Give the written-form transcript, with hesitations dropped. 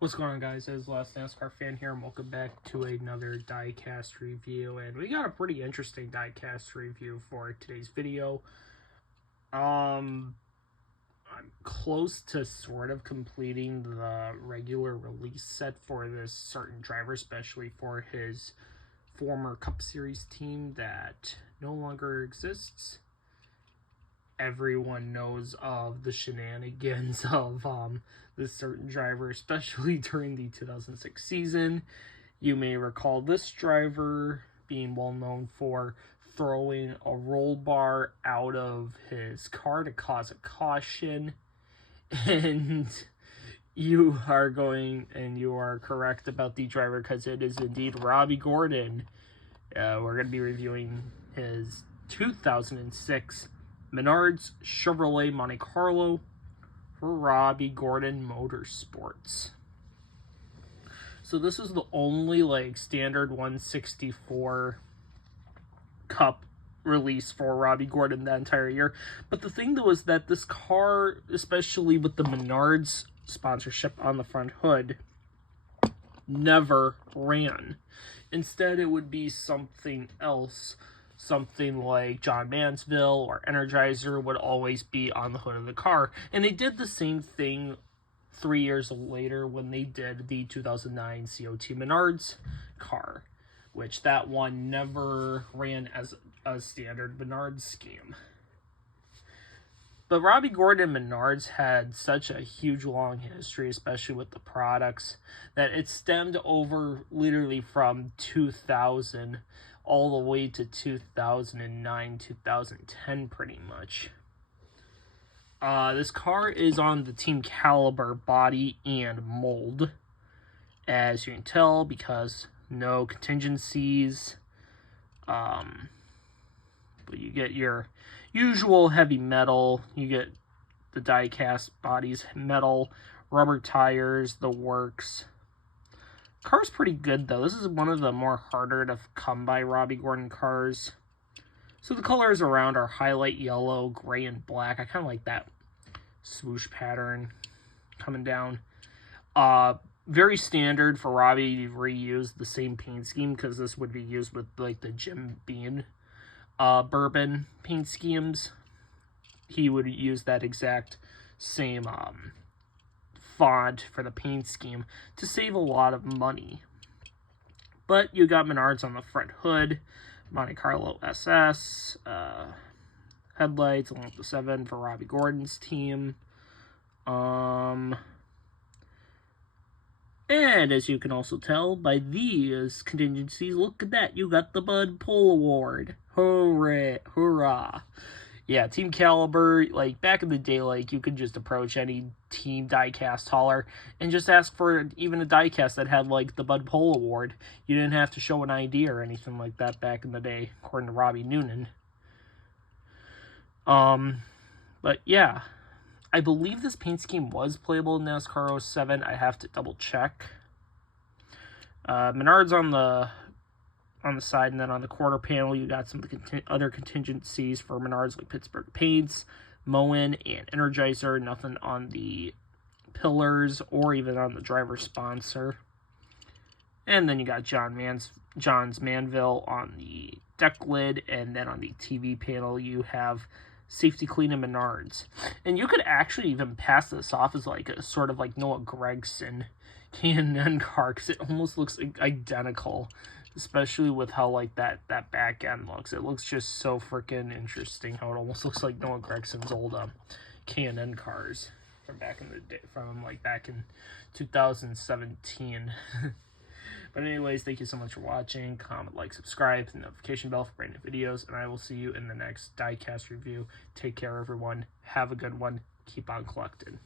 What's going on, guys? It's Last NASCAR Fan here, and welcome back to another Diecast review. And we got a pretty interesting Diecast review for today's video. I'm close to sort of completing the regular release set for this certain driver, especially for his former Cup Series team that no longer exists. Everyone knows of the shenanigans of this certain driver, especially during the 2006 season. You may recall this driver being well known for throwing a roll bar out of his car to cause a caution. And you are correct about the driver, because it is indeed Robby Gordon. We're going to be reviewing his 2006 Menards Chevrolet Monte Carlo for Robby Gordon Motorsports. So this is the only standard 164 Cup release for Robby Gordon that entire year. But the thing though is that this car, especially with the Menards sponsorship on the front hood, never ran. Instead, it would be something else. Something like John Mansville or Energizer would always be on the hood of the car. And they did the same thing 3 years later when they did the 2009 COT Menards car, which that one never ran as a standard Menards scheme. But Robby Gordon Menards had such a huge long history, especially with the products, that it stemmed over literally from 2000 all the way to 2009, 2010 pretty much. This car is on the Team Caliber body and mold, as you can tell, because no contingencies. But you get your usual heavy metal, you get the die-cast bodies, metal, rubber tires, the works. Car's pretty good though. This is one of the more harder to come by Robby Gordon cars. So the colors around are highlight yellow, gray, and black. I kind of like that swoosh pattern coming down. Very standard for Robby to reuse the same paint scheme, because this would be used with like the Jim Beam bourbon paint schemes. He would use that exact same font for the paint scheme to save a lot of money. But you got Menards on the front hood, Monte Carlo SS, headlights along with the 7 for Robby Gordon's team. And as you can also tell by these contingencies, look at that, you got the Bud Pull Award. Hooray, hurrah. Yeah, Team Caliber, back in the day, you could just approach any team diecast hauler and just ask for even a diecast that had, the Bud Pull Award. You didn't have to show an ID or anything like that back in the day, according to Robbie Noonan. But yeah, I believe this paint scheme was playable in NASCAR 07. I have to double check. Menards on the side, and then on the quarter panel you got some of the other contingencies for Menards, like Pittsburgh Paints, Moen, and Energizer. Nothing on the pillars or even on the driver sponsor. And then you got John's Manville on the deck lid, and then on the TV panel you have Safety Clean and Menards. And you could actually even pass this off as a sort of Noah Gragson K&N car, because it almost looks identical, especially with how that back end looks. It looks just so freaking interesting how it almost looks like Noah Gregson's old K&N cars from back in the day, from back in 2017. But anyways, thank you so much for watching. Comment, like, subscribe, hit the notification bell for brand new videos, and I will see you in the next diecast review. Take care, everyone. Have a good one. Keep on collecting.